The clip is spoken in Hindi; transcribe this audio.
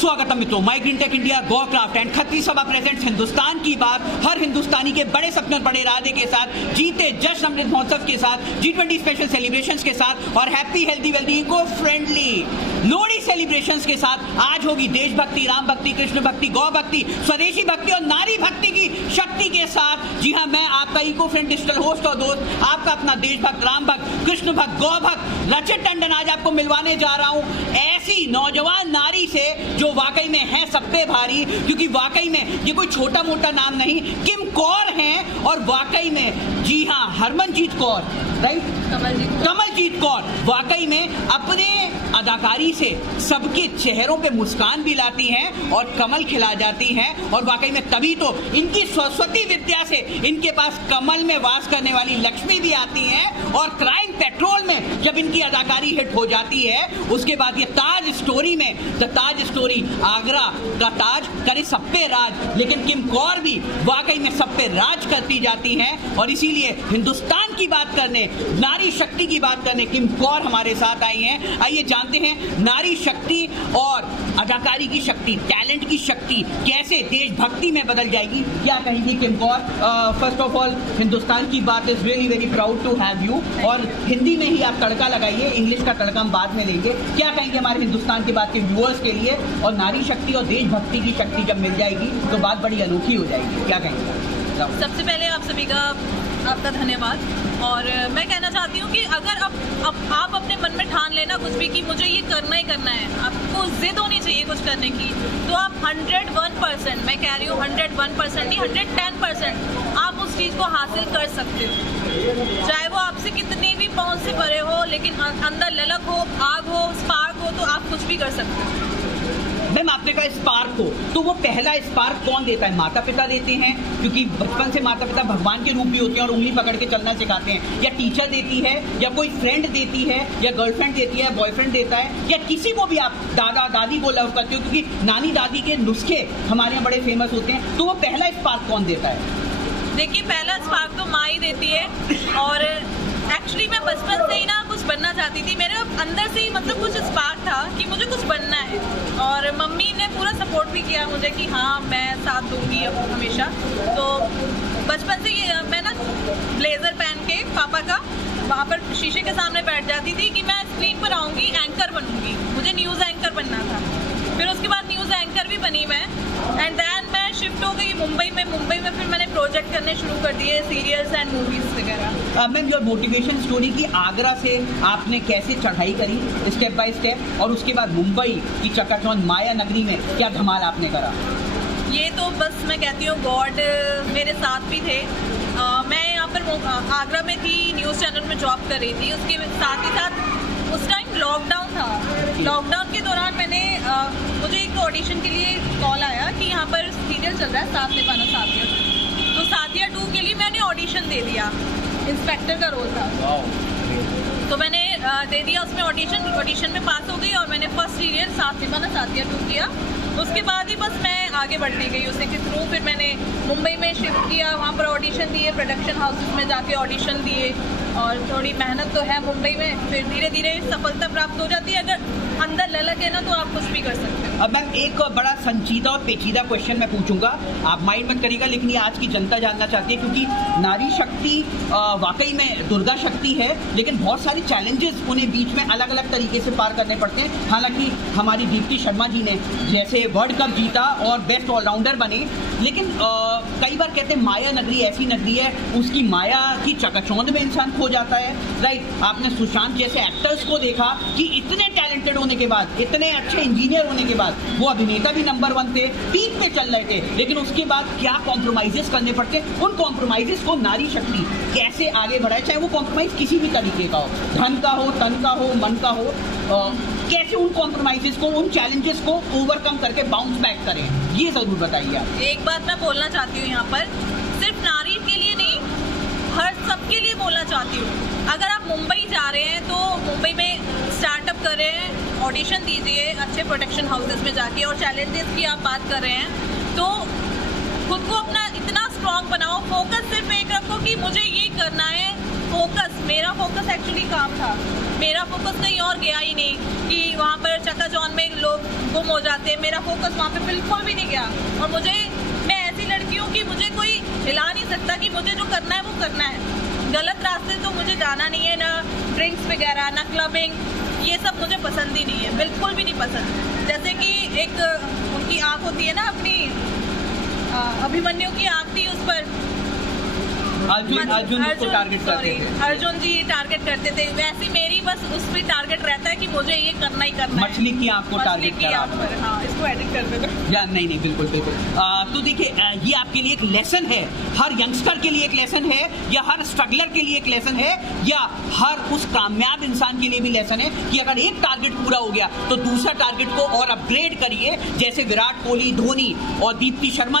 स्वागतम मित्रों, my green tech India, go craft and Khatri Sabha presents Hindustan की बात। हर हिंदुस्तानी के बड़े सपने और बड़े इरादे के साथ, जीते जश्न अमृत महोत्सव के साथ, G20 स्पेशल सेलिब्रेशंस के साथ और happy healthy wealthy eco friendly Lohri celebrations के साथ आज होगी देशभक्ति, राम भक्ति, कृष्ण भक्ति, गौ भक्ति, स्वदेशी भक्ति और नारी भक्ति की शक्ति के साथ। जी हाँ, मैं आपका इको फ्रेंड डिजिटल होस्ट और दोस्त, आपका अपना देशभक्त, राम भक्त, कृष्ण भक्त, गौ भक्त रचित टंडन आज आपको मिलवाने जा रहा हूँ ऐसी नौजवान नारी से जो वाकई में है सब पे भारी, क्योंकि वाकई में ये कोई छोटा मोटा नाम नहीं, किम कौर हैं और वाकई में जी हाँ हरमनजीत कौर, राइट, कमलजीत कौर वाकई में अपने अदाकारी से सबके चेहरों पे मुस्कान भी लाती हैं और कमल खिला जाती हैं। और वाकई में तभी तो इनकी सरस्वती विद्या से इनके पास कमल में वास करने वाली लक्ष्मी भी आती हैं। और क्राइम पेट्रोल में जब इनकी अदाकारी हिट हो जाती है, उसके बाद ये ताज स्टोरी में, द ताज स्टोरी, आगरा का ताज करे सब पे राज, लेकिन किम कौर भी वाकई में सब पे राज करती जाती हैं। और इसीलिए हिंदुस्तान की बात करने, नारी शक्ति की बात करने किम कौर हमारे साथ आई हैं। आइए जानते हैं नारी शक्ति और अदाकारी की शक्ति, टैलेंट की शक्ति कैसे देशभक्ति में बदल जाएगी। क्या कहेंगी Kim Kaur? First of all, Hindustan की बात is really very proud to have you. और हिंदी में ही आप तड़का लगाइए, इंग्लिश का तड़का हम बाद में लेंगे। क्या कहेंगे हमारे हिंदुस्तान की बात के व्यूअर्स के लिए? और नारी शक्ति और देशभक्ति की शक्ति जब मिल जाएगी तो बात बड़ी अनोखी हो जाएगी। क्या कहेंगे? सबसे पहले आप सभी का आपका धन्यवाद। और मैं कहना चाहती हूँ कि अगर आप अपने मन में ठान लेना कुछ भी कि मुझे ये करना ही करना है, आपको जिद होनी चाहिए कुछ करने की, तो आप 101%, मैं कह रही हूँ 101% नहीं 110% आप उस चीज़ को हासिल कर सकते हो। चाहे वो आपसे कितनी भी पहुँच से परे हो, लेकिन अंदर ललक हो, आग हो, स्पार्क हो, तो आप कुछ भी कर सकते हो। मैम, आपने कहा स्पार्क को, तो वो पहला स्पार्क कौन देता है? माता पिता देते हैं, क्योंकि बचपन से माता पिता भगवान के रूप भी होते हैं और उंगली पकड़ के चलना सिखाते हैं, या टीचर देती है, या कोई फ्रेंड देती है, या गर्लफ्रेंड देती है, बॉयफ्रेंड देता है, या किसी को भी आप दादा दादी को लव करते हो, क्योंकि नानी दादी के नुस्खे हमारे यहाँ बड़े फेमस होते हैं। तो वो पहला स्पार्क कौन देता है? देखिए, पहला स्पार्क तो माँ ही देती है। और एक्चुअली मैं बचपन से ही ना कुछ बनना चाहती थी, मेरे अंदर से ही मतलब कुछ स्पार्क था कि मुझे कुछ बनना है। और मम्मी ने पूरा सपोर्ट भी किया मुझे कि हाँ मैं साथ दूंगी अब हमेशा। तो बचपन से मैं ना ब्लेजर पहन के पापा का वहाँ पर शीशे के सामने बैठ जाती थी कि मैं स्क्रीन पर आऊँगी, एंकर बनूंगी, मुझे न्यूज़ एंकर बनना था। फिर उसके बाद न्यूज़ एंकर भी बनी मैं, एंड देन मैं शिफ्ट हो गई मुंबई में फिर मैंने प्रोजेक्ट करने शुरू कर दिए, सीरियल्स एंड मूवीज वगैरह। मैम, योर मोटिवेशन स्टोरी की आगरा से आपने कैसे चढ़ाई करी स्टेप बाय स्टेप, और उसके बाद मुंबई की चकाचौंध माया नगरी में क्या धमाल आपने करा? ये तो बस मैं कहती हूँ गॉड मेरे साथ भी थे। मैं यहाँ पर आगरा में थी, न्यूज़ चैनल में जॉब कर रही थी। उसके साथ ही साथ उस टाइम लॉकडाउन था। लॉकडाउन के दौरान मैंने मुझे एक ऑडिशन के लिए कॉल आया कि यहाँ पर सीरियल चल रहा है साथ निभाना साथिया। तो साथिया 2 के लिए मैंने ऑडिशन दे दिया, इंस्पेक्टर का रोल था। तो मैंने दे दिया उसमें ऑडिशन में पास हो गई और मैंने फर्स्ट सीरियल साथ निभाना साथिया 2 किया। उसके बाद ही बस मैं आगे बढ़ती गई उसी के थ्रू। फिर मैंने मुंबई में शिफ्ट किया, वहाँ पर ऑडिशन दिए, प्रोडक्शन हाउसेस में जाके ऑडिशन दिए। और थोड़ी मेहनत तो है मुंबई में, फिर धीरे धीरे सफलता प्राप्त हो जाती है। अगर अंदर ललक है ना तो आप कुछ भी कर सकते हो। अब मैम, एक बड़ा संजीदा और पेचीदा क्वेश्चन मैं पूछूंगा, आप माइंड मत करिएगा, लेकिन ये आज की जनता जानना चाहती है, क्योंकि नारी शक्ति वाकई में दुर्गा शक्ति है, लेकिन बहुत सारे चैलेंजेस उन्हें बीच में अलग अलग तरीके से पार करने पड़ते हैं। हालांकि हमारी दीप्ति शर्मा जी ने जैसे वर्ल्ड कप जीता और बेस्ट ऑलराउंडर बने, लेकिन कई बार कहते हैं माया नगरी ऐसी नगरी है, उसकी माया की चकाचौंध में इंसान खो जाता है, राइट। आपने सुशांत जैसे एक्टर्स को देखा कि इतने टैलेंटेड होने के बाद, इतने अच्छे इंजीनियर होने के बाद, वो अभिनेता भी नंबर 1 थे, पीक पे चल रहे थे, लेकिन उसके बाद क्या कॉम्प्रोमाइजेस करने पड़ते हैं। उन कॉम्प्रोमाइजेस को नारी शक्ति कैसे आगे बढ़ाए, चाहे वो कॉम्प्रोमाइज किसी भी तरीके का हो, धन का हो, तन का हो, मन का हो, कैसे उन कॉम्प्रोमाइजेस को, उन चैलेंजेस को ओवरकम करके बाउंस बैक करें, ये जरूर बताइए आप। एक बात मैं बोलना चाहती हूँ यहाँ पर, सिर्फ नारी के लिए नहीं, हर सबके लिए बोलना चाहती हूँ। अगर आप मुंबई जा रहे हैं तो मुंबई में स्टार्टअप कर रहे हैं, ऑडिशन दीजिए अच्छे प्रोडक्शन हाउसेस में जाके, और चैलेंजेस की आप बात कर रहे हैं तो खुद को अपना इतना स्ट्रॉन्ग बनाओ, फोकस सिर्फ एक रखो कि मुझे ये करना है, मेरा फोकस एक्चुअली काम था, मेरा फोकस कहीं और गया ही नहीं कि वहाँ पर चक्काजाम में लोग गुम हो जाते हैं। मेरा फोकस वहाँ पे बिल्कुल भी नहीं गया। और मैं ऐसी लड़की हूँ कि मुझे कोई हिला नहीं सकता कि मुझे जो करना है वो करना है। गलत रास्ते तो मुझे जाना नहीं है, ना ड्रिंक्स वगैरह, ना क्लबिंग, ये सब मुझे पसंद ही नहीं है, बिल्कुल भी नहीं पसंद। जैसे कि एक उनकी आँख होती है ना, अपनी अभिमन्यु की आँख थी, उस पर अर्जुन को टारगेट करते थे। अर्जुन जी टारगेट करते थे, वैसे मेरी बस उस पर टारगेट रहता है कि मुझे ये करना ही करना है। मछली की आंख को टारगेट करा। हाँ, इसको एडिट कर देना। या नहीं बिल्कुल बिल्कुल। तो देखिए, ये आपके लिए एक लेसन है, हर यंगस्टर के लिए एक लेसन है, या हर स्ट्रगलर के लिए एक लेसन है, या हर उस कामयाब इंसान के लिए भी लेसन है कि अगर एक टारगेट पूरा हो गया तो दूसरा टारगेट को और अपग्रेड करिए, जैसे विराट कोहली, धोनी और दीप्ति शर्मा